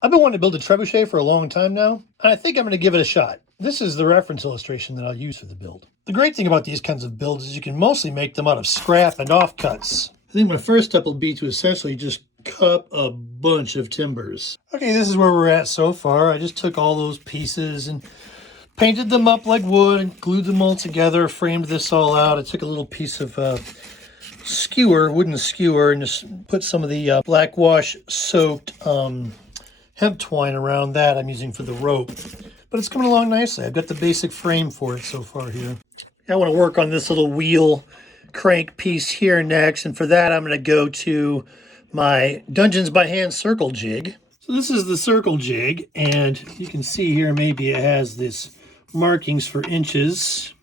I've been wanting to build a trebuchet for a long time now, and I think I'm going to give it a shot. This is the reference illustration that I'll use for the build. The great thing about these kinds of builds is you can mostly make them out of scrap and offcuts. I think my first step will be to essentially just cut up a bunch of timbers. Okay, this is where we're at so far. I just took all those pieces and painted them up like wood and glued them all together, framed this all out. I took a little piece of skewer, wooden skewer, and just put some of the black wash soaked hemp twine around that I'm using for the rope. But it's coming along nicely. I've got the basic frame for it so far here. I want to work on this little wheel crank piece here next, and for that I'm going to go to my Dungeons by Hand circle jig. So this is the circle jig, and you can see here maybe it has this markings for inches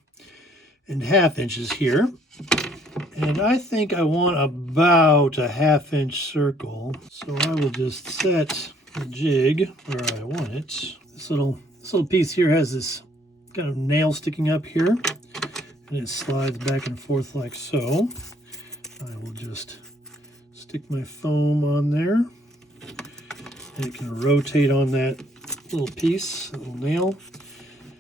and half inches here. And I think I want about a 1/2 inch circle. So I will just set the jig where I want it. This little piece here has this kind of nail sticking up here, and it slides back and forth like so. I will just stick my foam on there, and it can rotate on that little piece, that little nail.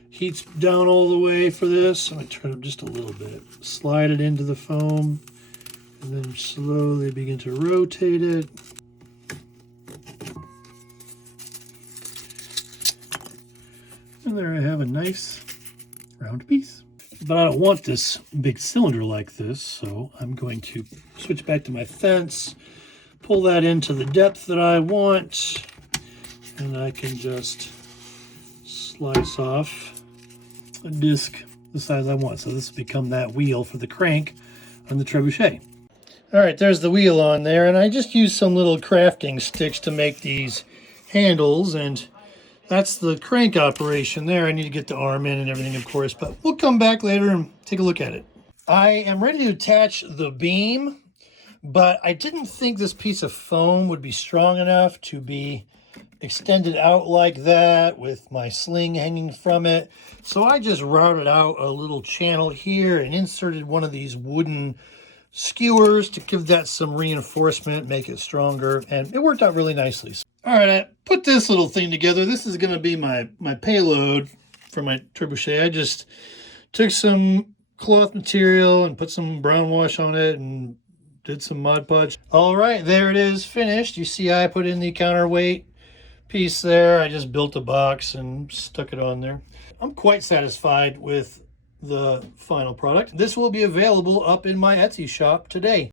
Heat's down all the way for this. I'm going to turn it up just a little bit. Slide it into the foam, and then slowly begin to rotate it. And there I have a nice round piece. But I don't want this big cylinder like this, so I'm going to switch back to my fence, pull that into the depth that I want, and I can just slice off a disc the size I want. So this will become that wheel for the crank on the trebuchet. All right, there's the wheel on there, and I just used some little crafting sticks to make these handles, and that's the crank operation there. I need to get the arm in and everything, of course, but we'll come back later and take a look at it. I am ready to attach the beam, but I didn't think this piece of foam would be strong enough to be extended out like that with my sling hanging from it. So I just routed out a little channel here and inserted one of these wooden skewers to give that some reinforcement, make it stronger, and it worked out really nicely. All right, I put this little thing together. This is going to be my payload for my trebuchet. I just took some cloth material and put some brown wash on it and did some Mod Podge. All right, there it is, finished. You see I put in the counterweight piece there. I just built a box and stuck it on there. I'm quite satisfied with the final product. This will be available up in my Etsy shop today.